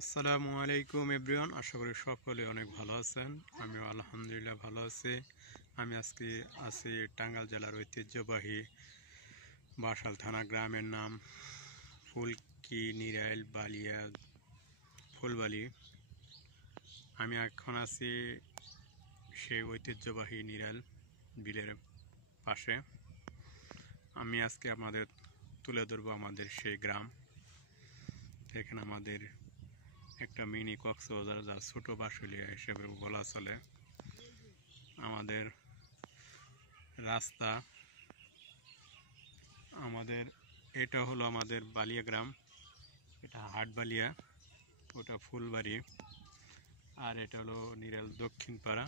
আসসালামু আলাইকুম এভরিওয়ান, আশা করি সকলে অনেক ভালো আছেন। আমিও আলহামদুলিল্লাহ ভালো আছি। আমি আজকে আছি টাঙ্গাইল জেলার ঐতিহ্যবাহী বাসাল থানা। গ্রামের নাম ফুলকি নিরাইল বালিয়া ফুলবালি। আমি এখন আছি সেই ঐতিহ্যবাহী নিরাইল বিলের পাশে। আমি আজকে আমাদের তুলে ধরবো আমাদের সেই গ্রাম। এখানে আমাদের একটা মিনি কক্সবাজার, যা ছোট বাসুলিয়া হিসেবে বলা চলে। আমাদের রাস্তা, আমাদের এটা হলো আমাদের বালিয়া গ্রাম, এটা হাটবালিয়া, ওটা ফুলবাড়ি, আর এটা হলো নিরাইল দক্ষিণ পাড়া,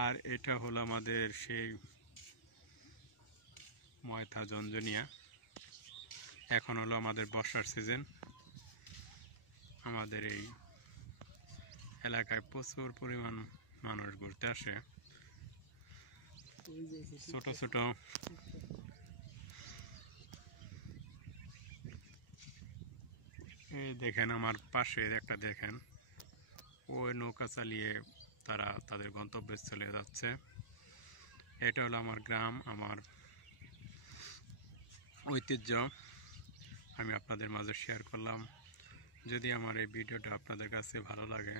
আর এটা হলো আমাদের সেই ময়থা জঞ্জনিয়া। এখন হলো আমাদের বর্ষার সিজন। আমাদের এই এলাকায় প্রচুর পরিমাণ মানুষ ঘুরতে আসে। ছোট ছোট এই দেখেন আমার পাশে একটা, দেখেন ওই নৌকা চালিয়ে তারা তাদের গন্তব্যে চলে যাচ্ছে। এটা হলো আমার গ্রাম, আমার ঐতিহ্য আমি আপনাদের মাঝে শেয়ার করলাম। যদি আমার এই ভিডিওটা আপনাদের কাছে ভালো লাগে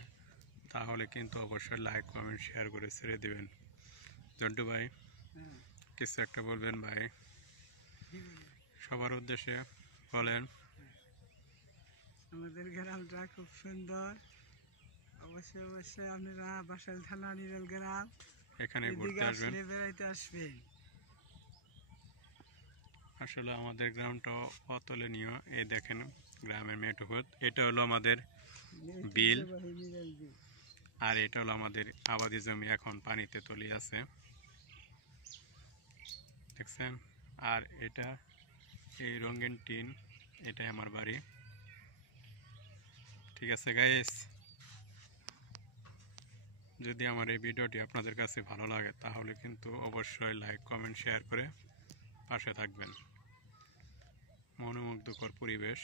তাহলে কিন্তু অবশ্যই লাইক, কমেন্ট, শেয়ার করে ছেড়ে দেবেন। জন্টু ভাই, কিছু একটা বলবেন ভাই, সবার উদ্দেশ্যে বলেন। আমাদের গ্রামটা খুব সুন্দর। অবশ্যই অবশ্যই আপনারা বাসাইল থানা নিরাইল গ্রাম এখানে ঘুরতে আসবেন, বেড়াইতে আসবেন। আসলে আমাদের গ্রামটা অতুলনীয়। এই দেখেন গ্রামের মেঠোপথ, এটা হলো আমাদের বিল, আর এটা হলো আমাদের আবাদি জমি, এখন পানিতে তলিয়ে আছে, দেখছেন। আর এটা এই রঙিন টিন, এটাই আমার বাড়ি। ঠিক আছে গাইস, যদি আমার এই ভিডিওটি আপনাদের কাছে ভালো লাগে তাহলে কিন্তু অবশ্যই লাইক, কমেন্ট, শেয়ার করে পাশে থাকবেন। মনোমুগ্ধকর পরিবেশ।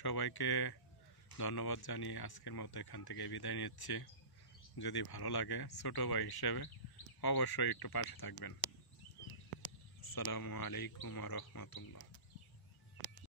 সবাইকে ধন্যবাদ জানিয়ে আজকের মতো এখান থেকে বিদায় নিচ্ছি। যদি ভালো লাগে ছোট ভাই হিসেবে অবশ্যই একটু পাশে থাকবেন। আসসালামু আলাইকুম ওয়া রাহমাতুল্লাহ।